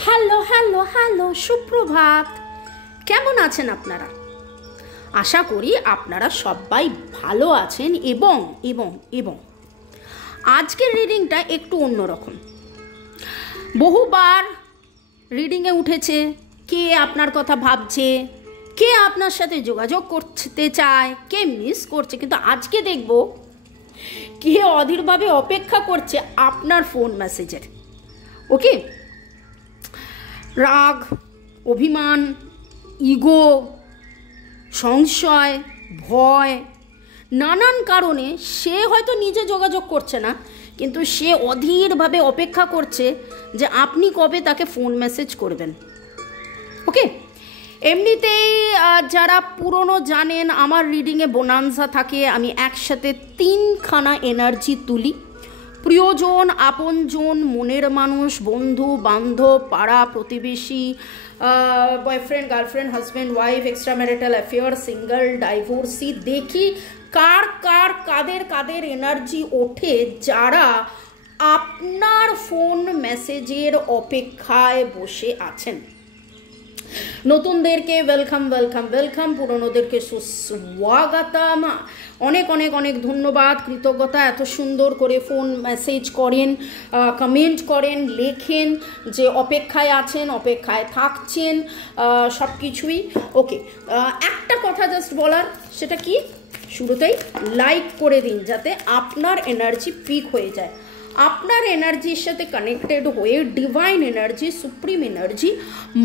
Hello hello hello, সুপ্রভাত। কেমন আছেন আপনারা? আশা করি আপনারা সবাই ভালো আছেন। এবং এবং এবং আজকের রিডিংটা একটু অন্যরকম। বহুবার রিডিংয়ে উঠেছে কে আপনার কথা ভাবছে, কে আপনার সাথে যোগাযোগ করতে চায়, কে মিস করছে, কিন্তু আজকে দেখব কে অধীরভাবে অপেক্ষা করছে আপনার ফোন মেসেজের। ওকে, রাগ, অভিমান, ইগো, সংশয়, ভয়, নানান কারণে সে হয়তো নিজে যোগাযোগ করছে না, কিন্তু সে অধীরভাবে অপেক্ষা করছে যে আপনি কবে তাকে ফোন মেসেজ করবেন। ওকে, এমনিতেই যারা পুরনো জানেন আমার রিডিংয়ে বোনান্সা থাকে, আমি একসাথে 3খানা এনার্জি তুলি। প্রিয়জন, আপনজন, মনের মানুষ, বন্ধু বান্ধব, পাড়া প্রতিবেশী, boyfriend girlfriend, husband wife, extra marital affair, single, divorcee, দেখি কাদের এনার্জি ওঠে যারা আপনার ফোন মেসেজের অপেক্ষায় বসে আছেন। নতুনদেরকে ওয়েলকাম ওয়েলকাম ওয়েলকাম, পুরনোদেরকে সুস্বাগতম। অনেক অনেক অনেক ধন্যবাদ, কৃতজ্ঞতা। এত সুন্দর করে ফোন মেসেজ করেন, কমেন্ট করেন, লেখেন যে অপেক্ষায় আছেন, অপেক্ষায় থাকছেন, সব কিছুই। ওকে, একটা কথা জাস্ট বলার, সেটা কি, শুরুতেই লাইক করে দিন যাতে আপনার এনার্জি পিক হয়ে যায়। আপনার এনার্জির সাথে কানেক্টেড হয়ে divine energy, supreme energy,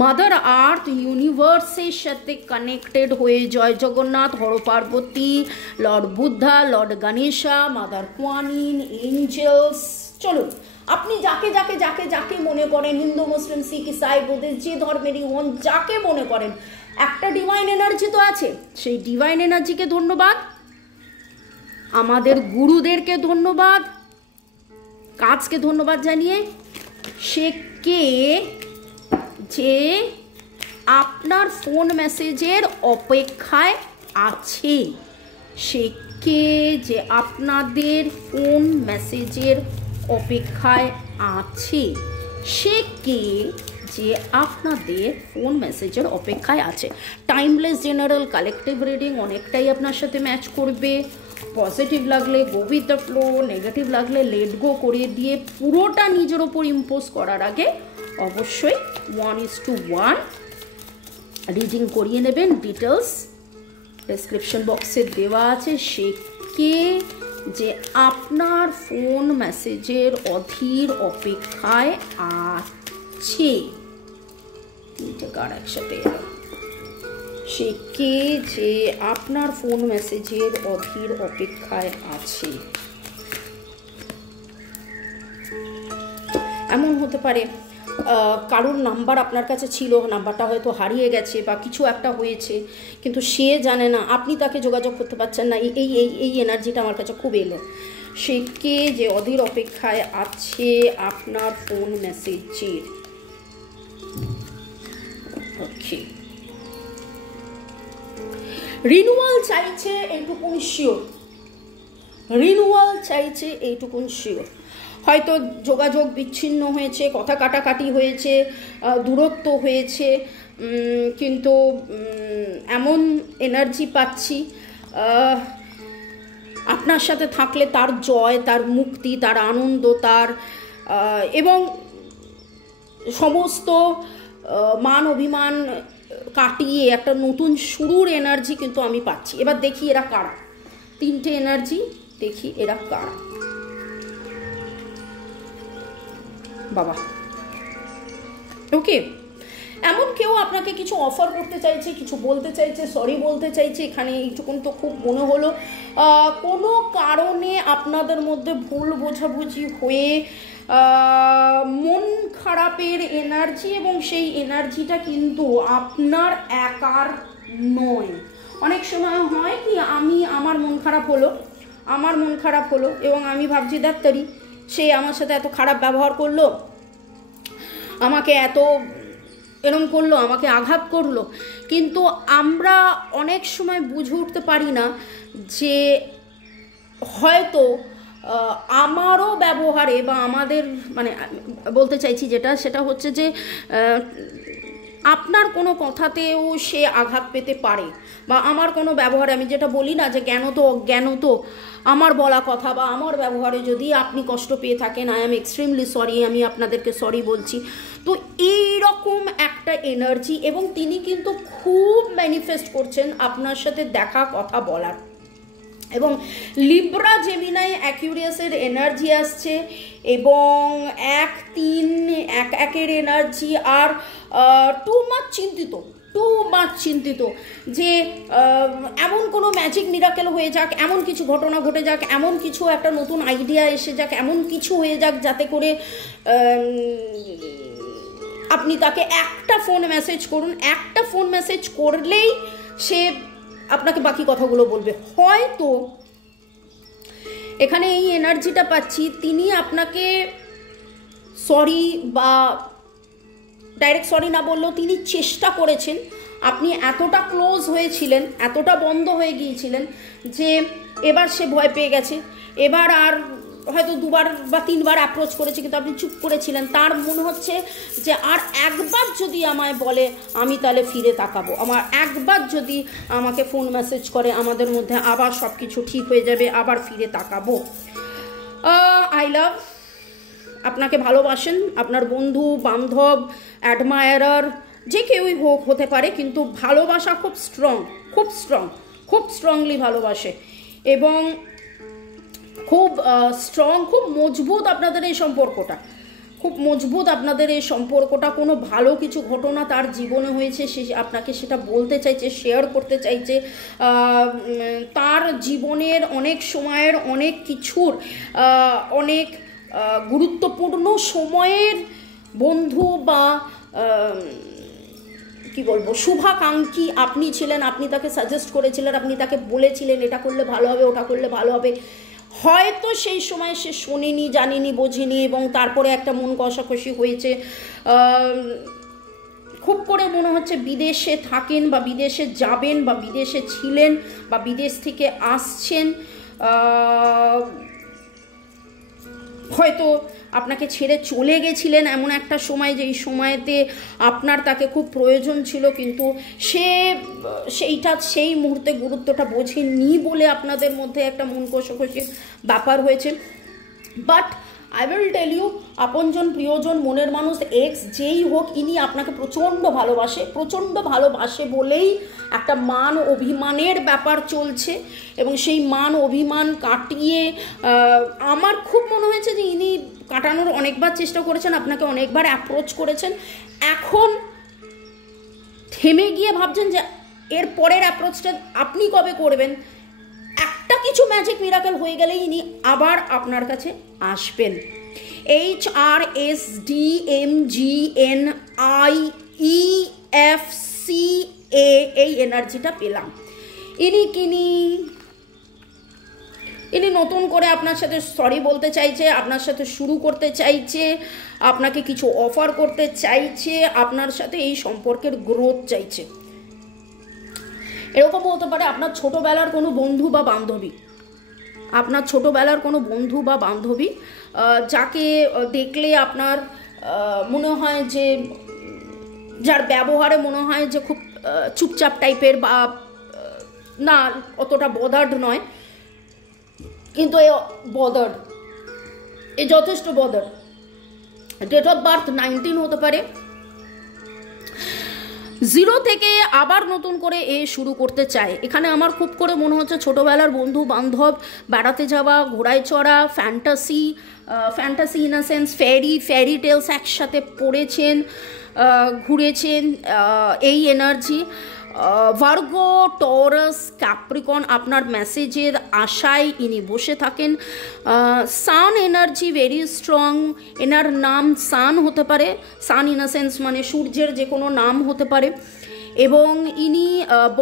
mother earth, ইউনিভার্সের সাথে কানেক্টেড হয়ে জয় Jagannath, Har Parvati, lord Buddha, lord Ganesha, mother Quan Yin, angels. চলুন, আপনি যাকে যাকে যাকে যাকে মনে করেন, হিন্দু, মুসলিম, শিখ, ইসাই, বুদ্ধিস্ট, যে ধর্মেরই হন, যাকে মনে করেন, একটা ডিভাইন এনার্জি তো আছে। সেই ডিভাইন এনার্জিকে ধন্যবাদ, আমাদের গুরুদেরকে ধন্যবাদ, কাজকে ধন্যবাদ জানিয়ে সে কে যে আপনার ফোন মেসেজের অপেক্ষায় আছে, সে কে যে আপনাদের ফোন মেসেজের অপেক্ষায় আছে, সে কে যে আপনাদের ফোন মেসেজের অপেক্ষায় আছে। টাইমলেস জেনারেল কালেকটিভ রিডিং অনেকটাই আপনার সাথে ম্যাচ করবে। পজিটিভ লাগলে go with the flow, negative লাগলে লেট গো করে দিয়ে পুরোটা নিজের ওপর ইম্পোজ করার আগে অবশ্যই 1:1 রিডিং করিয়ে নেবেন। ডিটেলস ডেসক্রিপশন বক্সে দেওয়া আছে। সে কে যে আপনার ফোন মেসেজের অধীর অপেক্ষায় আছে। 3টে কার্ড একসাথে এলো। সে কে যে আপনার ফোন মেসেজের অধীর অপেক্ষায় আছে। এমন হতে পারে কারোর নাম্বার আপনার কাছে ছিল, নাম্বারটা হয়তো হারিয়ে গেছে বা কিছু একটা হয়েছে, কিন্তু সে জানে না, আপনি তাকে যোগাযোগ করতে পারছেন না। এই এই এই এনার্জিটা আমার কাছে খুব এলো। সে কে যে অধীর অপেক্ষায় আছে আপনার ফোন মেসেজের। ওকে, রিনুয়াল চাইছে এইটুকুন শিওর, রিনুয়াল চাইছে এইটুকুন শিওর। হয়তো যোগাযোগ বিচ্ছিন্ন হয়েছে, কথা কাটাকাটি হয়েছে, দূরত্ব হয়েছে, কিন্তু এমন এনার্জি পাচ্ছি আপনার সাথে থাকলে তার জয়, তার মুক্তি, তার আনন্দ, তার এবং সমস্ত মান অভিমান কাটিয়ে একটা নতুন শুরুর এনার্জি কিন্তু আমি পাচ্ছি। এবার দেখি এরা কারা। 3টে এনার্জি, দেখি এরা কারা। বাবা, ওকে, এমন কেউ আপনাকে কিছু অফার করতে চাইছে, কিছু বলতে চাইছে, সরি বলতে চাইছে। এখানে এইটুকুন তো খুব মনে হলো কোনো কারণে আপনাদের মধ্যে ভুল বোঝাবুঝি হয়ে মন খারাপের এনার্জি, এবং সেই এনার্জিটা কিন্তু আপনার একার নয়। অনেক সময় হয় কি, আমার মন খারাপ হলো এবং আমি ভাবছি ডাক্তারি সে আমার সাথে এত খারাপ ব্যবহার করলো, আমাকে এত এরম করলো, আমাকে আঘাত করলো, কিন্তু আমরা অনেক সময় বুঝে উঠতে পারি না যে হয়তো আমারও ব্যবহারে বা আমাদের মানে বলতে চাইছি যেটা, সেটা হচ্ছে যে আপনার কোনো কথাতেও সে আঘাত পেতে পারে, বা আমার কোনো ব্যবহারে, আমি যেটা বলি না যে জ্ঞানত অজ্ঞানত আমার বলা কথা বা আমার ব্যবহারে যদি আপনি কষ্ট পেয়ে থাকেন, আই অ্যাম এক্সট্রিমলি সরি, আমি আপনাদেরকে সরি বলছি। তো এইরকম একটা এনার্জি, এবং তিনি কিন্তু খুব ম্যানিফেস্ট করছেন আপনার সাথে দেখা কথা বলার। এবং লিব্রা জেমিনাই অ্যাকিউরিয়াসের এনার্জি আসছে, এবং 1-3-1-1-এর এনার্জি, আর টু মাচ চিন্তিত যে এমন কোনো ম্যাজিক মিরাকেল হয়ে যাক, এমন কিছু ঘটনা ঘটে যাক, এমন কিছু একটা নতুন আইডিয়া এসে যাক, এমন কিছু হয়ে যাক যাতে করে আপনি তাকে একটা ফোন মেসেজ করুন, একটা ফোন মেসেজ করলেই সে আপনাকে বাকি কথাগুলো বলবে। হয়তো এখানে এই এনার্জিটা পাচ্ছি, তিনি আপনাকে সরি বা ডাইরেক্ট সরি না বললেও তিনি চেষ্টা করেছেন। আপনি এতটা ক্লোজ হয়েছিলেন, এতটা বন্ধ হয়ে গিয়েছিলেন যে এবার সে ভয় পেয়ে গেছে, এবার আর হয়তো 2বার বা 3বার অ্যাপ্রোচ করেছে, কিন্তু আপনি চুপ করেছিলেন। তার মনে হচ্ছে যে আর একবার যদি আমায় বলে আমি তাহলে ফিরে তাকাবো, আমার একবার যদি আমাকে ফোন মেসেজ করে আমাদের মধ্যে আবার সব কিছু ঠিক হয়ে যাবে, আবার ফিরে তাকাবো। আই লাভ, আপনাকে ভালোবাসেন, আপনার বন্ধু বান্ধব অ্যাডমায়ারার যে কেউই হোক হতে পারে, কিন্তু ভালোবাসা খুব স্ট্রংলি ভালোবাসে, এবং খুব স্ট্রং, খুব মজবুত আপনাদের এই সম্পর্কটা, খুব মজবুত আপনাদের এই সম্পর্কটা। কোনো ভালো কিছু ঘটনা তার জীবনে হয়েছে, সে আপনাকে সেটা বলতে চাইছে, শেয়ার করতে চাইছে। তার জীবনের অনেক সময়ের অনেক কিছুর অনেক গুরুত্বপূর্ণ সময়ের বন্ধু বা কি বলবো শুভাকাঙ্ক্ষী আপনি ছিলেন। আপনি তাকে সাজেস্ট করেছিলেন, আপনি তাকে বলেছিলেন এটা করলে ভালো হবে, ওটা করলে ভালো হবে। হয়তো সেই সময় সে শোনেনি, জানেনি, বোঝেনি, এবং তারপরে একটা মন কষাকষি হয়েছে। খুব করে মনে হচ্ছে বিদেশে থাকেন বা বিদেশে যাবেন বা বিদেশে ছিলেন বা বিদেশ থেকে আসছেন, হয়তো আপনাকে ছেড়ে চলে গেছিলেন এমন একটা সময়, যে এই সময়তে আপনার তাকে খুব প্রয়োজন ছিল, কিন্তু সেই মুহূর্তে গুরুত্বটা বোঝেনি বলে আপনাদের মধ্যে একটা মন কষাকষির ব্যাপার হয়েছে। But I will tell you, আপনজন, প্রিয়জন, মনের মানুষ, এক্স যেই হোক, ইনি আপনাকে প্রচণ্ড ভালোবাসে বলেই একটা মান অভিমানের ব্যাপার চলছে, এবং সেই মান অভিমান কাটিয়ে আমার খুব মনে হয়েছে যে ইনি কাটানোর অনেকবার চেষ্টা করেছেন, আপনাকে অনেকবার অ্যাপ্রোচ করেছেন, এখন থেমে গিয়ে ভাবছেন যে এর পরের অ্যাপ্রোচটা আপনি কবে করবেন। একটা কিছু ম্যাজিক মিরাকেল হয়ে গেলেই ইনি আবার আপনার কাছে আসবেন। HRSDMGNIEFCA এই এনার্জিটা পেলাম। ইনি নতুন করে আপনার সাথে সরি বলতে চাইছে, আপনার সাথে শুরু করতে চাইছে, আপনাকে কিছু অফার করতে চাইছে, আপনার সাথে এই সম্পর্কের গ্রোথ চাইছে। এরকম হতে পারে আপনার ছোটোবেলার কোনো বন্ধু বা বান্ধবী, যাকে দেখলে আপনার মনে হয় যে, যার ব্যবহারে মনে হয় যে খুব চুপচাপ টাইপের, বা না অতটা বদার্ড নয়, কিন্তু এ যথেষ্ট বদার্ড। ডেট অফ বার্থ 19 হতে পারে। 0 থেকে আবার নতুন করে শুরু করতে চায়। এখানে আমার খুব করে মনে হচ্ছে ছোটোবেলার বন্ধু বান্ধব, বেড়াতে যাওয়া, ঘোড়ায় চড়া, fantasy in a sense, fairy tales একসাথে পড়েছেন, ঘুরেছেন, এই এনার্জি। ভার্গো, টরাস, ক্যাপ্রিকন আপনার মেসেজের আশায় ইনি বসে থাকেন। সান এনার্জি ভেরি স্ট্রং, এনার নাম সান হতে পারে, সান ইন আ সেন্স মানে সূর্যের যে কোনো নাম হতে পারে, এবং ইনি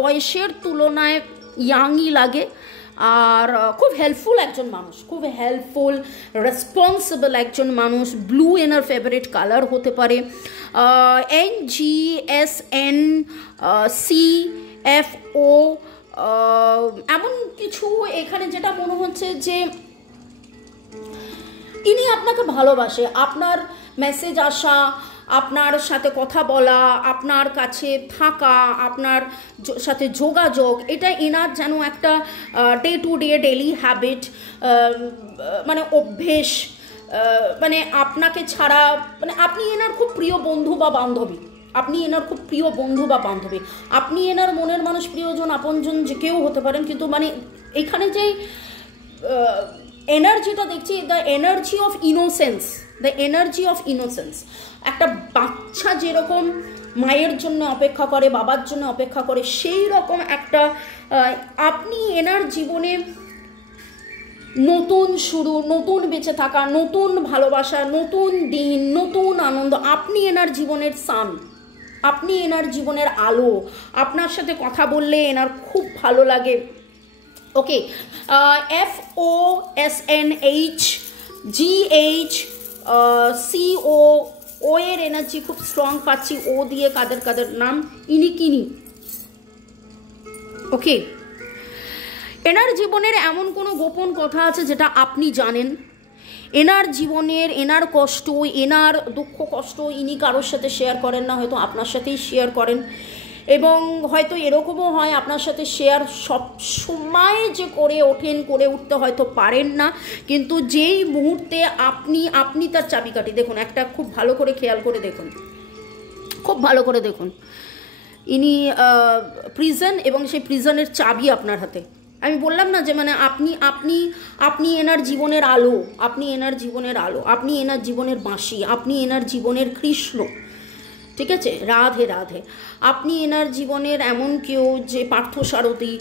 বয়সের তুলনায় ইয়াংই লাগে, আর খুব হেল্পফুল একজন মানুষ, খুব হেল্পফুল রেসপন্সিবল একজন মানুষ। ব্লু এনার ফেভারিট কালার হতে পারে। NGSNCFO এমন কিছু এখানে যেটা মনে হচ্ছে যে ইনি আপনাকে ভালোবাসে, আপনার মেসেজ আসা, আপনার সাথে কথা বলা, আপনার কাছে থাকা, আপনার সাথে যোগাযোগ, এটা এনার যেন একটা day to day daily habit, মানে অভ্যেস, মানে আপনাকে ছাড়া, মানে আপনি এনার খুব প্রিয় বন্ধু বা বান্ধবী, আপনি এনার খুব প্রিয় বন্ধু বা বান্ধবী, আপনি এনার মনের মানুষ, প্রিয়জন, আপনজন যে কেউ হতে পারেন, কিন্তু মানে এখানে যে এনার্জিটা দেখছি, the energy of innocence, the energy of innocence. একটা বাচ্চা যেরকম মায়ের জন্য অপেক্ষা করে, বাবার জন্য অপেক্ষা করে, সেই রকম একটা আপনি এনার জীবনে নতুন শুরু, নতুন বেঁচে থাকা, নতুন ভালোবাসা, নতুন দিন, নতুন আনন্দ, আপনি এনার জীবনের সান, আপনি এনার জীবনের আলো। আপনার সাথে কথা বললে এনার খুব ভালো লাগে। ওকে, FOSNHGHCO, ও এর এনার্জি খুব স্ট্রং পাচ্ছি, ও দিয়ে কাদের কাদের নাম, ইনি কিনি। ওকে, এনার জীবনের এমন কোনো গোপন কথা আছে যেটা আপনি জানেন, এনার জীবনের, এনার কষ্ট, এনার দুঃখ কষ্ট ইনি কারোর সাথে শেয়ার করেন না, হয়তো আপনার সাথেই শেয়ার করেন। এবং হয়তো এরকমও হয় আপনার সাথে শেয়ার সব সময় যে করে ওঠেন, করে উঠতে হয়তো পারেন না, কিন্তু যেই মুহূর্তে আপনি তার চাবিকাঠি, দেখুন একটা খুব ভালো করে খেয়াল করে দেখুন, খুব ভালো করে দেখুন, ইনি প্রিজন, এবং সেই প্রিজনের চাবি আপনার হাতে। আমি বললাম না যে মানে আপনি এনার জীবনের আলো, আপনি এনার জীবনের আলো, আপনি এনার জীবনের বাঁশি, আপনি এনার জীবনের কৃষ্ণ, ঠিক আছে, রাধে রাধে। আপনি এনার জীবনের এমন কেউ যে পার্থসারথী,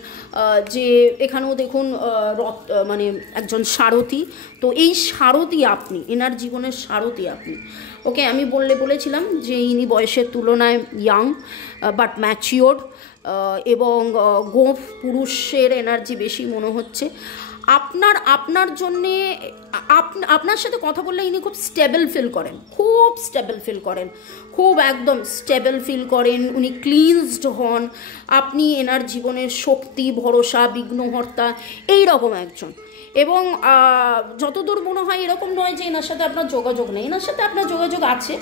যে এখানেও দেখুন মানে একজন সারথী, তো এই সারথী আপনি, এনার জীবনের সারথী আপনি। ওকে, আমি বলেছিলাম যে ইনি বয়সের তুলনায় ইয়াং বাট ম্যাচিওর্ড, এবং গোঁফ পুরুষের এনার্জি বেশি মনে হচ্ছে। আপনার জন্যে আপনার সাথে কথা বললে ইনি খুব স্টেবল ফিল করেন, খুব স্টেবল ফিল করেন, খুব একদম স্টেবল ফিল করেন, উনি ক্লিনসড হন। আপনি এনার জীবনের শক্তি, ভরসা, বিঘ্নহর্তা, এই রকম একজন। এবং যতদূর মনে হয় এরকম নয় যে এনার সাথে আপনার যোগাযোগ নেই, এনার সাথে আপনার যোগাযোগ আছে,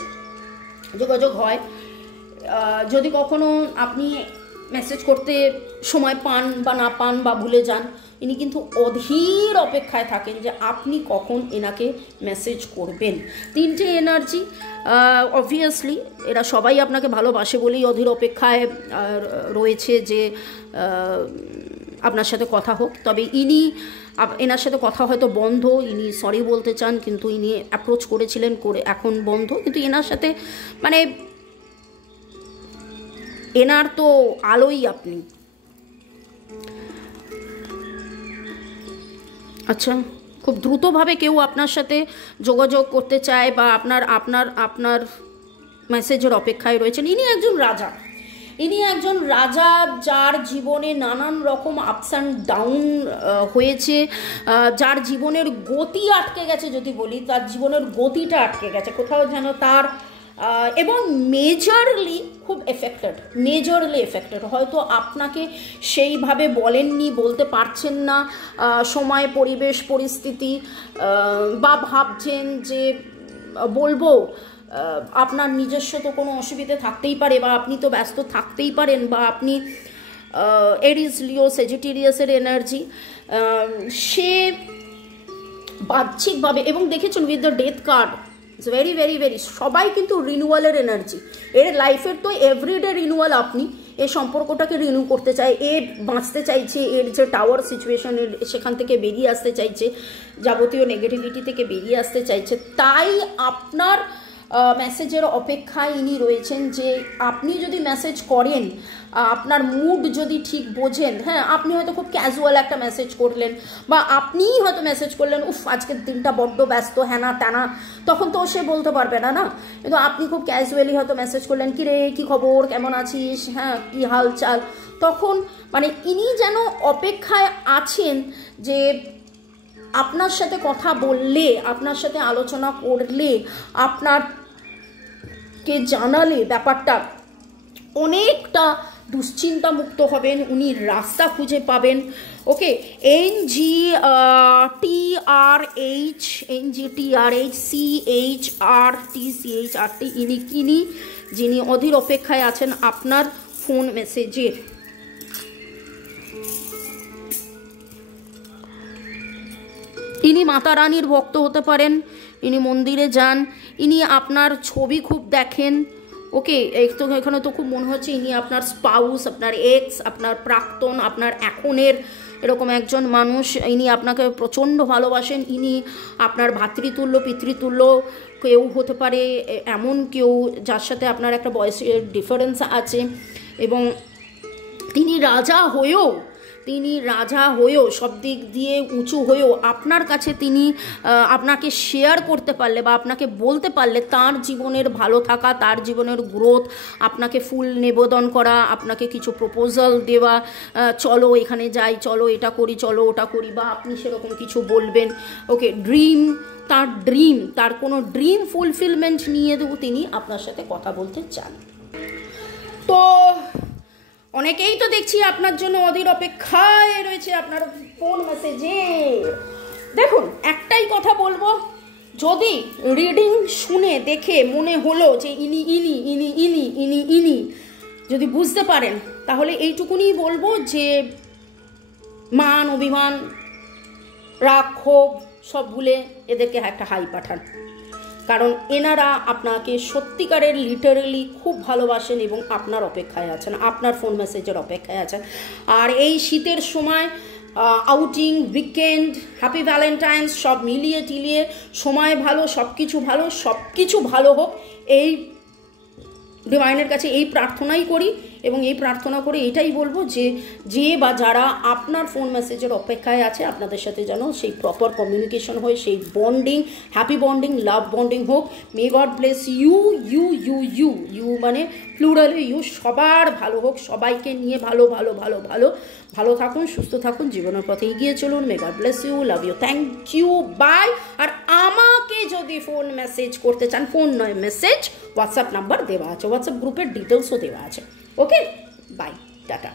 যোগাযোগ হয়। যদি কখনো আপনি মেসেজ করতে সময় পান বা না পান বা ভুলে যান, ইনি কিন্তু অধীর অপেক্ষায় থাকেন যে আপনি কখন এনাকে মেসেজ করবেন। তিনটে এনার্জি, অবভিয়াসলি এরা সবাই আপনাকে ভালোবাসে বলেই অধীর অপেক্ষায় রয়েছে যে আপনার সাথে কথা হোক। তবে এনার সাথে কথা হয়তো বন্ধ, ইনি সরি বলতে চান, কিন্তু ইনি অ্যাপ্রোচ করেছিলেন, করে এখন বন্ধ, কিন্তু এনার সাথে মানে এনার তো আলোই আপনি। আচ্ছা, খুব দ্রুতভাবে কেউ আপনার সাথে যোগাযোগ করতে চায় বা আপনার মেসেজের অপেক্ষায় রয়েছেন। ইনি একজন রাজা, ইনি একজন রাজা যার জীবনে নানান রকম আপস অ্যান্ড ডাউন হয়েছে, যার জীবনের গতি আটকে গেছে, যদি বলি তার জীবনের গতিটা আটকে গেছে কোথাও যেন তার, এবং মেজরলি খুব এফেক্টেড, হয়তো আপনাকে সেইভাবে বলেননি, বলতে পারছেন না, সময়, পরিবেশ, পরিস্থিতি, বা ভাবছেন যে বলবো, আপনার নিজস্ব তো কোনো অসুবিধে থাকতেই পারে, বা আপনি তো ব্যস্ত থাকতেই পারেন, বা আপনি এরিস, লিও, সেজিটেরিয়াসের এনার্জি, সে বাহ্যিকভাবে, এবং দেখেছেন with the death card, it's very very very, সবাই কিন্তু রিনিউয়ালের এনার্জি, এর লাইফের তো এভরিডে রিনিউয়াল, আপনি এই সম্পর্কটাকে রিনিউ করতে চায়, এ বাঁচতে চাইছে, এর যে টাওয়ার সিচুয়েশন, সেখান থেকে বেরিয়ে আসতে চাইছে, যাবতীয় নেগেটিভিটি থেকে বেরিয়ে আসতে চাইছে, তাই আপনার মেসেজের অপেক্ষায় ইনি রয়েছেন যে আপনি যদি মেসেজ করেন, আপনার মুড যদি ঠিক বোঝেন, হ্যাঁ, আপনি হয়তো খুব ক্যাজুয়াল একটা মেসেজ করলেন, বা আপনিই হয়তো মেসেজ করলেন, উফ আজকের দিনটা বড্ড ব্যস্ত, হ্যানা ত্যানা, তখন তো সে বলতে পারবে না, না, কিন্তু আপনি খুব ক্যাজুয়ালি হয়তো মেসেজ করলেন, কি রে, কী খবর, কেমন আছিস, হ্যাঁ, কী হাল চাল, তখন মানে ইনি যেন অপেক্ষায় আছেন যে আপনার সাথে কথা বললে, আপনার সাথে আলোচনা করলে, আপনারকে জানালে ব্যাপারটা অনেকটা দুশ্চিন্তা মুক্ত হবেন, উনি রাস্তা খুঁজে পাবেন। ওকে, NGTRH ইনি যিনি অধীর অপেক্ষায় আছেন আপনার ফোন মেসেজের। ইনি মাতা রানীর ভক্ত হতে পারেন, ইনি মন্দিরে যান, ইনি আপনার ছবি খুব দেখেন। ওকে, এখানে তো খুব মনে হচ্ছে ইনি আপনার স্পাউস, আপনার এক্স, আপনার প্রাক্তন, আপনার এখনের এরকম একজন মানুষ। ইনি আপনাকে প্রচণ্ড ভালোবাসেন, ইনি আপনার ভাতৃতুল্য পিতৃতুল্য কেউ হতে পারে, এমন কেউ যার সাথে আপনার একটা বয়সের ডিফারেন্স আছে, এবং তিনি রাজা হয়েও সব দিক দিয়ে উঁচু হয়েও আপনার কাছে তিনি আপনাকে শেয়ার করতে পারলে বা আপনাকে বলতে পারলে তার জীবনের ভালো থাকা, তার জীবনের গ্রোথ, আপনাকে ফুল নিবেদন করা, আপনাকে কিছু প্রপোজাল দেওয়া, চলো এখানে যাই, চলো এটা করি, চলো ওটা করি, বা আপনি সেরকম কিছু বলবেন। ওকে, তার কোনো ড্রিম ফুলফিলমেন্ট নিয়েও তিনি আপনার সাথে কথা বলতে চান। তো অনেকেই তো দেখছি আপনার জন্য অধীর অপেক্ষায় রয়েছে আপনার ফোন মেসেজে। দেখুন, একটাই কথা বলবো, যদি রিডিং শুনে দেখে মনে হলো যে ইনি যদি বুঝতে পারেন, তাহলে এইটুকুনি বলবো যে মান অভিমান রাগ ক্ষোভ সব ভুলে এদেরকে একটা হাই পাঠান, কারণ এনারা আপনাকে সত্যিকারের লিটারেলি খুব ভালোবাসেন এবং আপনার অপেক্ষায় আছেন, আপনার ফোন মেসেজের অপেক্ষায় আছেন। আর এই শীতের সময় আউটিং, উইকেন্ড, হ্যাপি ভ্যালেন্টাইন্স সব মিলিয়ে টিলিয়ে সময় ভালো, সব কিছু ভালো হোক, এই ডিভাইনের কাছে এই প্রার্থনাই করি। এবং এই প্রার্থনা করে এটাই বলবো যে বা যারা আপনার ফোন মেসেজের অপেক্ষায় আছে, আপনাদের সাথে যেন সেই প্রপার কমিউনিকেশন হয়, সেই বন্ডিং, হ্যাপি বন্ডিং, লাভ বন্ডিং হোক। মে গড ব্লেস ইউ মানে প্লুরালে ইউ, সবার ভালো হোক, সবাইকে নিয়ে ভালো থাকুন, সুস্থ থাকুন, জীবনের পথে এগিয়ে চলুন। May God bless you, love you, thank you, bye. আর আমাকে যদি ফোন মেসেজ করতে চান, ফোন নয় মেসেজ, হোয়াটসঅ্যাপ নাম্বার দেওয়া আছে, হোয়াটসঅ্যাপ গ্রুপের ডিটেলসও দেওয়া আছে। ওকে, বাই, টাটা।